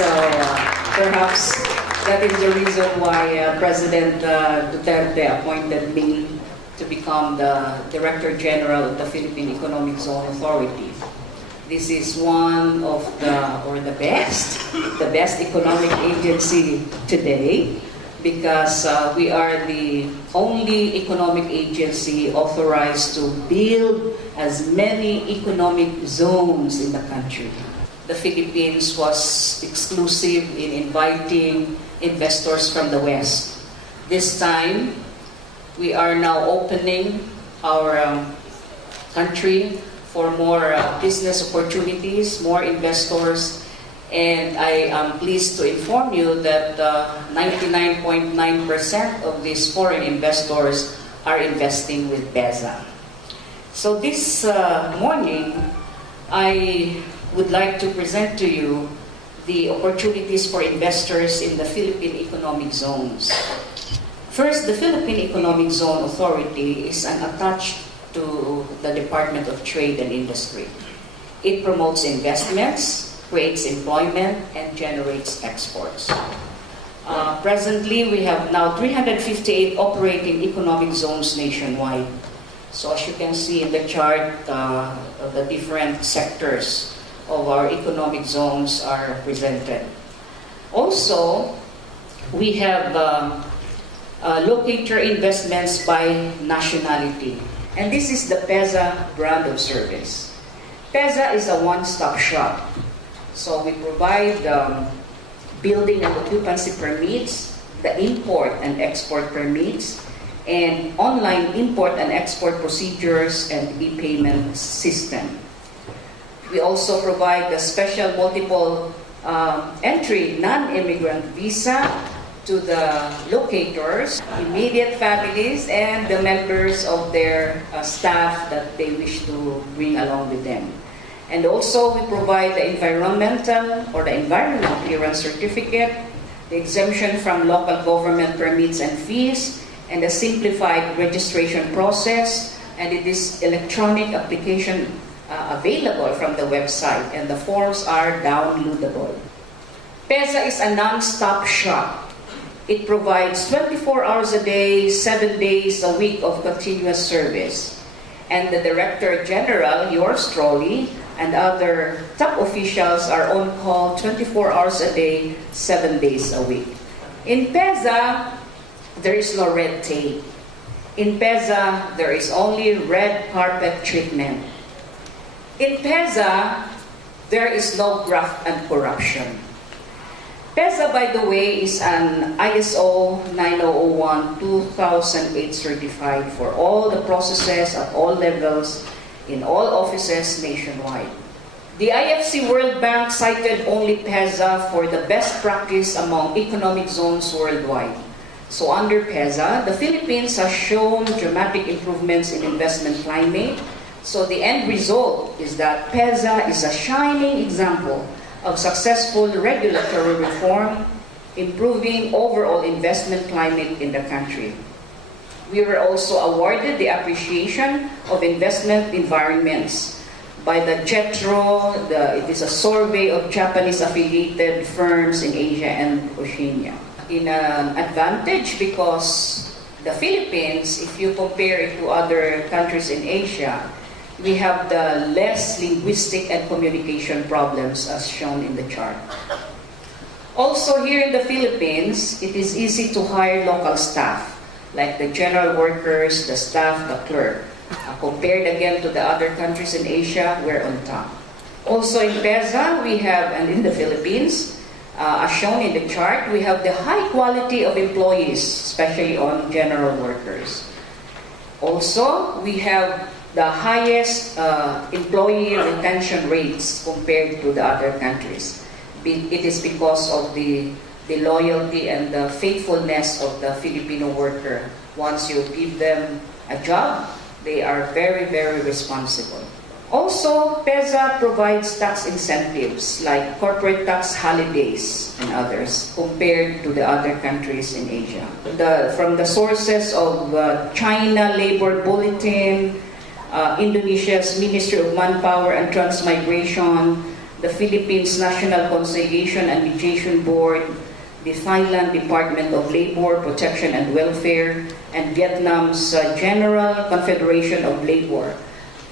So perhaps that is the reason why President Duterte appointed me to become the Director General of the Philippine Economic Zone Authority. This is one of the best economic agency today, because we are the only economic agency authorized to build as many economic zones in the country. The Philippines was exclusive in inviting investors from the West. This time, we are now opening our country for more business opportunities, more investors, and I am pleased to inform you that 99.9% of these foreign investors are investing with PEZA. So this morning, I would like to present to you the opportunities for investors in the Philippine economic zones. First, the Philippine Economic Zone Authority is attached to the Department of Trade and Industry. It promotes investments, creates employment, and generates exports. Presently, we have now 358 operating economic zones nationwide. So as you can see in the chart, the different sectors of our economic zones are represented. Also, we have locator investments by nationality. And this is the PEZA brand of service. PEZA is a one-stop shop. So we provide building and occupancy permits, the import and export permits, and online import and export procedures and e-payment system. We also provide the special multiple entry non-immigrant visa to the locators, immediate families, and the members of their staff that they wish to bring along with them. And also, we provide the environmental or the environmental clearance certificate, the exemption from local government permits and fees, and a simplified registration process, and it is electronic application available from the website, and the forms are downloadable. PEZA is a non-stop shop. It provides 24 hours a day, 7 days a week of continuous service. And the Director General, yours truly, and other top officials are on call 24 hours a day, 7 days a week. In PEZA, there is no red tape. In PEZA, there is only red carpet treatment. In PEZA, there is no graft and corruption. PEZA, by the way, is an ISO 9001-2008 certified for all the processes at all levels in all offices nationwide. The IFC World Bank cited only PEZA for the best practice among economic zones worldwide. So under PEZA, the Philippines has shown dramatic improvements in investment climate. So the end result is that PEZA is a shining example of successful regulatory reform, improving overall investment climate in the country. We were also awarded the appreciation of investment environments by the JETRO. It is a survey of Japanese-affiliated firms in Asia and Oceania. In an advantage because the Philippines, if you compare it to other countries in Asia, we have the less linguistic and communication problems as shown in the chart. Also here in the Philippines, it is easy to hire local staff, like the general workers, the staff, the clerk. Compared again to the other countries in Asia, we're on top. Also in PEZA, we have, and in the Philippines, as shown in the chart, we have the high quality of employees, especially on general workers. Also, we have the highest employee retention rates compared to the other countries. It is because of the loyalty and the faithfulness of the Filipino worker. Once you give them a job, they are very, very responsible. Also, PEZA provides tax incentives like corporate tax holidays and others compared to the other countries in Asia. From the sources of China Labor Bulletin, Indonesia's Ministry of Manpower and Transmigration, the Philippines National Conciliation and Mediation Board, the Thailand Department of Labor, Protection and Welfare, and Vietnam's General Confederation of Labor.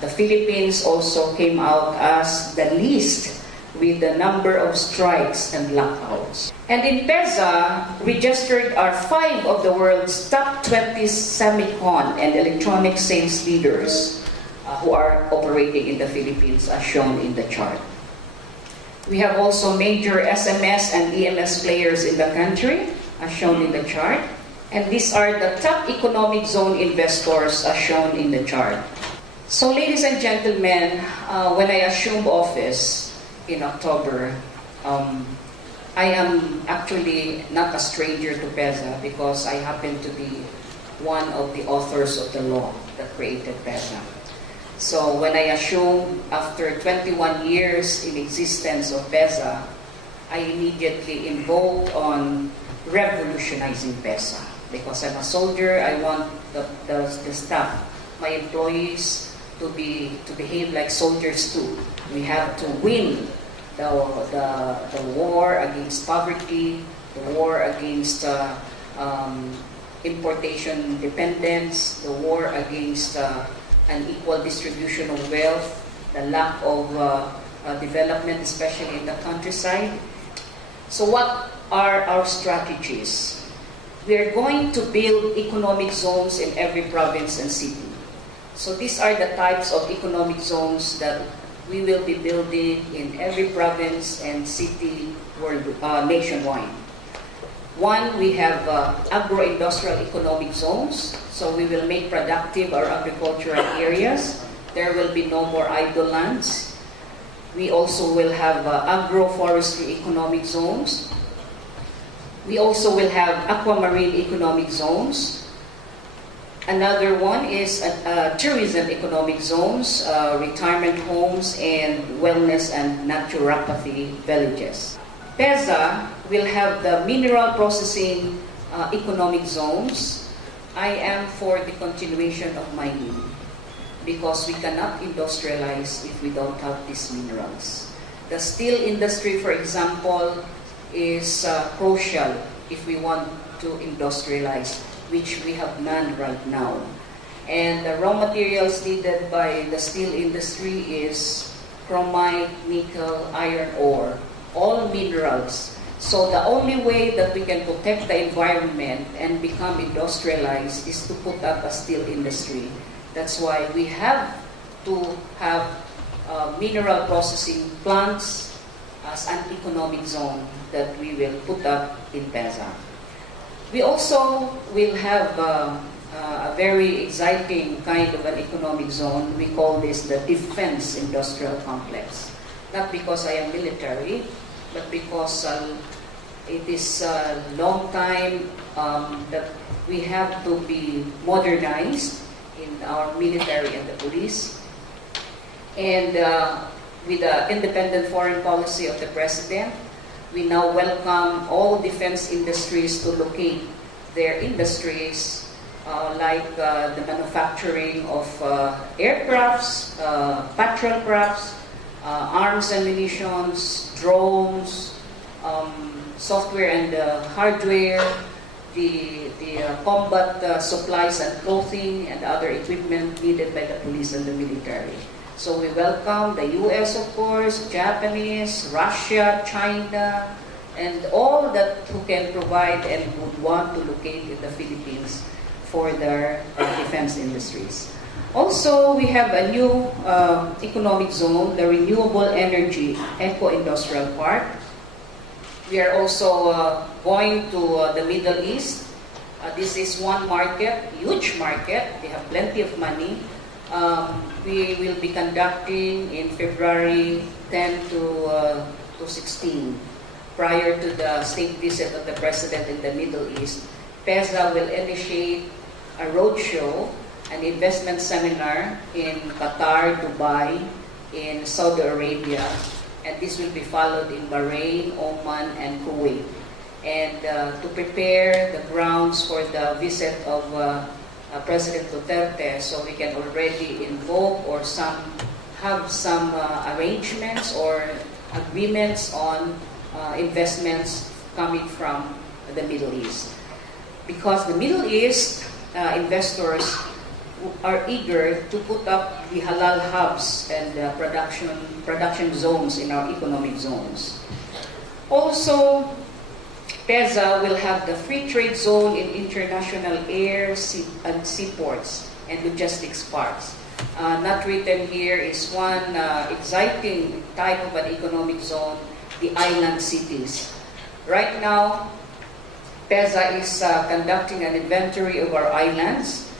The Philippines also came out as the least with the number of strikes and lockouts. And in PEZA, registered are 5 of the world's top 20 semicon and electronic sales leaders who are operating in the Philippines, as shown in the chart. We have also major SMS and EMS players in the country, as shown in the chart. And these are the top economic zone investors, as shown in the chart. So, ladies and gentlemen, when I assumed office in October, I am actually not a stranger to PEZA because I happen to be one of the authors of the law that created PEZA. So when I assumed after 21 years in existence of PEZA, I immediately invoked on revolutionizing PEZA. Because I'm a soldier, I want the staff, my employees, to behave like soldiers too. We have to win the war against poverty, the war against importation dependence, the war against an equal distribution of wealth, the lack of development, especially in the countryside. So what are our strategies? We are going to build economic zones in every province and city. So these are the types of economic zones that we will be building in every province and city nationwide. One, we have agro-industrial economic zones. So we will make productive our agricultural areas. There will be no more idle lands. We also will have agroforestry economic zones. We also will have aquamarine economic zones. Another one is tourism economic zones, retirement homes, and wellness and naturopathy villages. PEZA will have the mineral processing economic zones. I am for the continuation of mining because we cannot industrialize if we don't have these minerals. The steel industry, for example, is crucial if we want to industrialize, which we have none right now. And the raw materials needed by the steel industry is chromite, nickel, iron ore, all minerals. So the only way that we can protect the environment and become industrialized is to put up a steel industry. That's why we have to have mineral processing plants as an economic zone that we will put up in PEZA. We also will have a very exciting kind of an economic zone. We call this the Defense Industrial Complex. Not because I am military, but because it is a long time that we have to be modernized in our military and the police. And with the independent foreign policy of the President, we now welcome all defense industries to locate their industries like the manufacturing of aircrafts, patrol crafts, arms and munitions, drones, software and hardware, the combat supplies and clothing and other equipment needed by the police and the military. So we welcome the US, of course, Japanese, Russia, China, and all that who can provide and would want to locate in the Philippines for their defense industries. Also, we have a new economic zone, the Renewable Energy Eco-Industrial Park. We are also going to the Middle East. This is one market, huge market. They have plenty of money. We will be conducting in February 10 to 16. Prior to the state visit of the President in the Middle East, PEZA will initiate a roadshow, an investment seminar in Qatar, Dubai, in Saudi Arabia, and this will be followed in Bahrain, Oman, and Kuwait. And to prepare the grounds for the visit of President Duterte, so we can already invoke or have some arrangements or agreements on investments coming from the Middle East. Because the Middle East investors are eager to put up the halal hubs and production zones in our economic zones. Also, PEZA will have the free trade zone in international air, sea, and seaports and logistics parks. Not written here is one exciting type of an economic zone, the island cities. Right now, PEZA is conducting an inventory of our islands.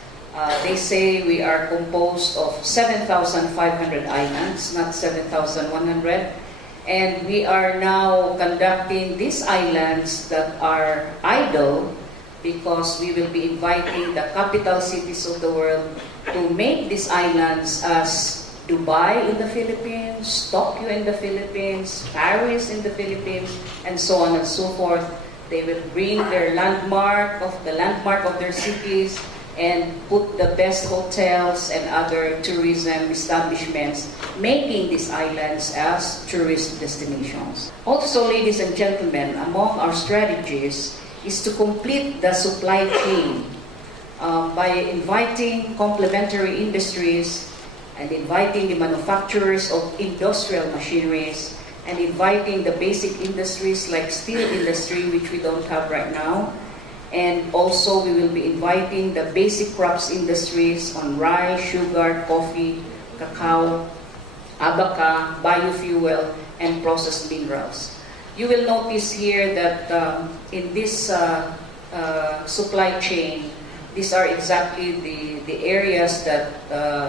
They say we are composed of 7,500 islands, not 7,100. And we are now conducting these islands that are idle because we will be inviting the capital cities of the world to make these islands as Dubai in the Philippines, Tokyo in the Philippines, Paris in the Philippines, and so on and so forth. They will bring their landmark of their cities and put the best hotels and other tourism establishments, making these islands as tourist destinations. Also, ladies and gentlemen, among our strategies is to complete the supply chain by inviting complementary industries and inviting the manufacturers of industrial machineries and inviting the basic industries like steel industry, which we don't have right now. And also, we will be inviting the basic crops industries on rice, sugar, coffee, cacao, abaca, biofuel, and processed minerals. You will notice here that in this supply chain, these are exactly the areas that,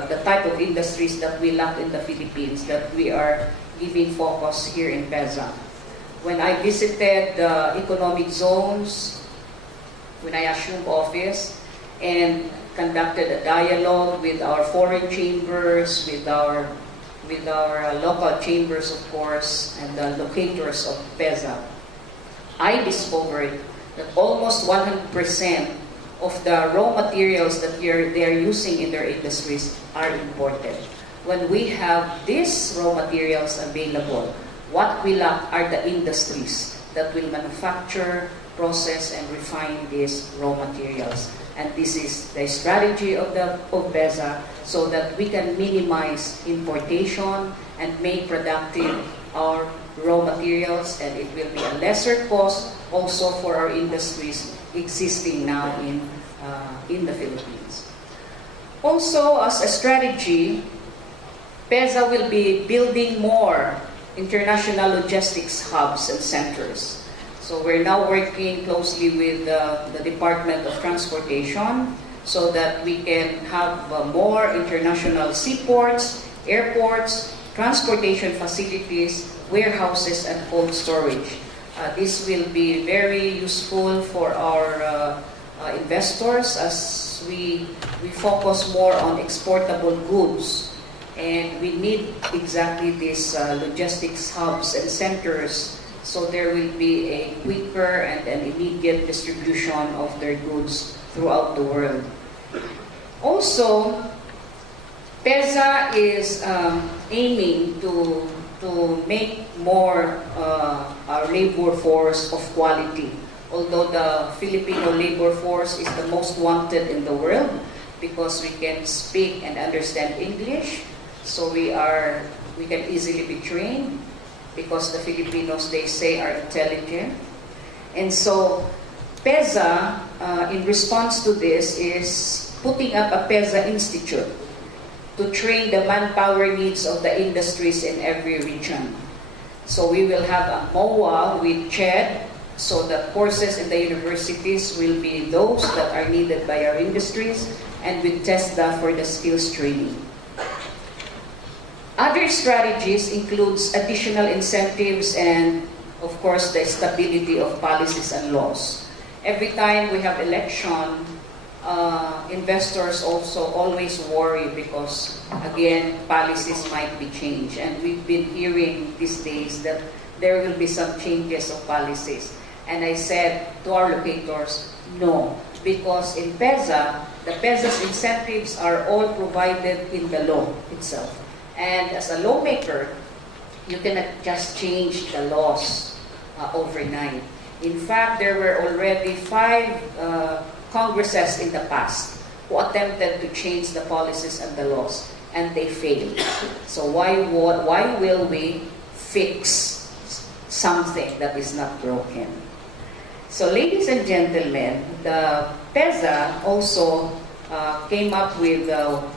the type of industries that we lack in the Philippines that we are giving focus here in PEZA. When I visited the economic zones, when I assumed office and conducted a dialogue with our foreign chambers, with our local chambers, of course, and the locators of PEZA, I discovered that almost 100% of the raw materials that they are using in their industries are imported. When we have these raw materials available, what we lack are the industries that will manufacture, process, and refine these raw materials. And this is the strategy of PEZA, so that we can minimize importation and make productive our raw materials, and it will be a lesser cost also for our industries existing now in the Philippines. Also, as a strategy, PEZA will be building more international logistics hubs and centers. So we're now working closely with the Department of Transportation so that we can have more international seaports, airports, transportation facilities, warehouses, and cold storage. This will be very useful for our investors as we focus more on exportable goods. And we need exactly these logistics hubs and centers, so there will be a quicker and an immediate distribution of their goods throughout the world. Also, PEZA is aiming to make more our labor force of quality. Although the Filipino labor force is the most wanted in the world because we can speak and understand English, so we can easily be trained, because the Filipinos, they say, are intelligent. And so, PEZA, in response to this, is putting up a PEZA Institute to train the manpower needs of the industries in every region. So we will have a MOA with CHED, so the courses in the universities will be those that are needed by our industries, and with TESDA for the skills training. Other strategies includes additional incentives and, of course, the stability of policies and laws. Every time we have election, investors also always worry because, again, policies might be changed. And we've been hearing these days that there will be some changes of policies. And I said to our locators, no, because in PEZA, the PEZA's incentives are all provided in the law itself. And as a lawmaker, you cannot just change the laws overnight. In fact, there were already 5 Congresses in the past who attempted to change the policies and the laws, and they failed. So why will we fix something that is not broken? So ladies and gentlemen, the PEZA also came up with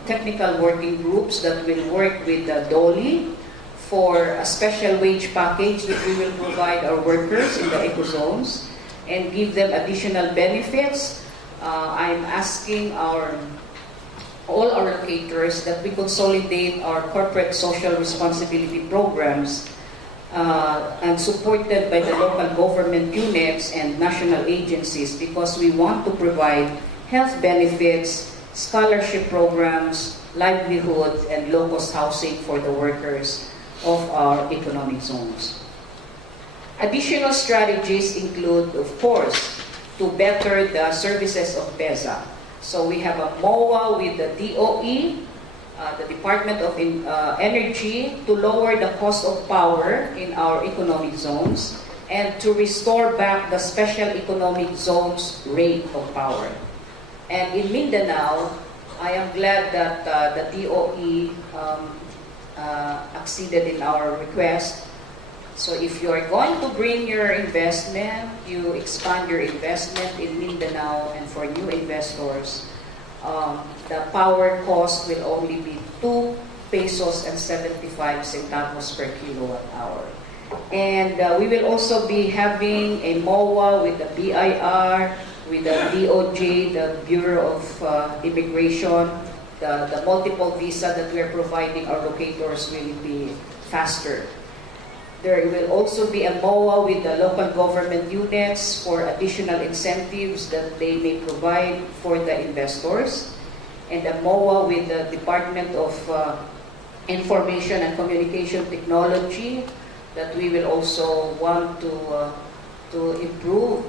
technical working groups that will work with the DOLI for a special wage package that we will provide our workers in the eco-zones and give them additional benefits. I'm asking all our locators that we consolidate our corporate social responsibility programs and supported by the local government units and national agencies, because we want to provide health benefits, scholarship programs, livelihoods, and low-cost housing for the workers of our economic zones. Additional strategies include, of course, to better the services of PEZA. So we have a MOA with the DOE, the Department of Energy, to lower the cost of power in our economic zones and to restore back the special economic zones rate of power. And in Mindanao, I am glad that the DOE acceded in our request. So if you are going to bring your investment, you expand your investment in Mindanao, and for new investors, the power cost will only be 2 pesos and 75 centavos per kilowatt hour. And we will also be having a MOA with the BIR, with the DOJ, the Bureau of Immigration. The multiple visa that we are providing our locators will be faster. There will also be a MOA with the local government units for additional incentives that they may provide for the investors, and a MOA with the Department of Information and Communication Technology that we will also want to improve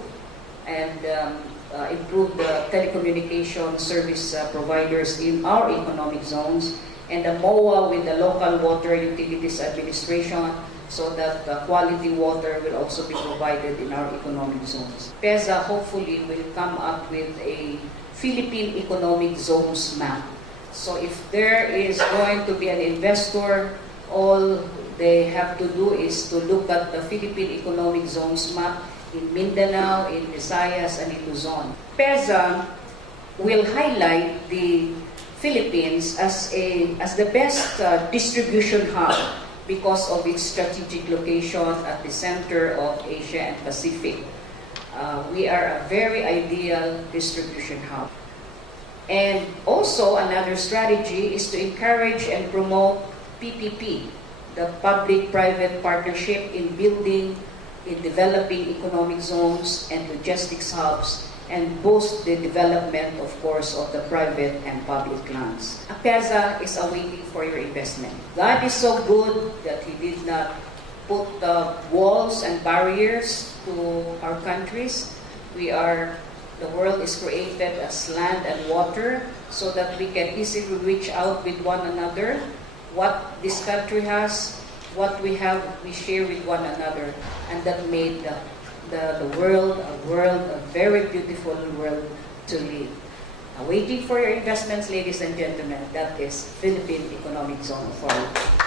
and improve the telecommunication service providers in our economic zones, and a MOA with the Local Water Utilities Administration, so that quality water will also be provided in our economic zones. PEZA hopefully will come up with a Philippine economic zones map. So if there is going to be an investor, all they have to do is to look at the Philippine economic zones map in Mindanao, in Visayas, and in Luzon. PEZA will highlight the Philippines as the best distribution hub because of its strategic location at the center of Asia and Pacific. We are a very ideal distribution hub. And also another strategy is to encourage and promote PPP, the public-private partnership in building, in developing economic zones and logistics hubs, and boost the development, of course, of the private and public lands. PEZA is awaiting for your investment. God is so good that He did not put walls and barriers to our countries. The world is created as land and water so that we can easily reach out with one another. What this country has, what we have, we share with one another, and that made the world a very beautiful world to live. Waiting for your investments, ladies and gentlemen. That is Philippine Economic Zone Authority.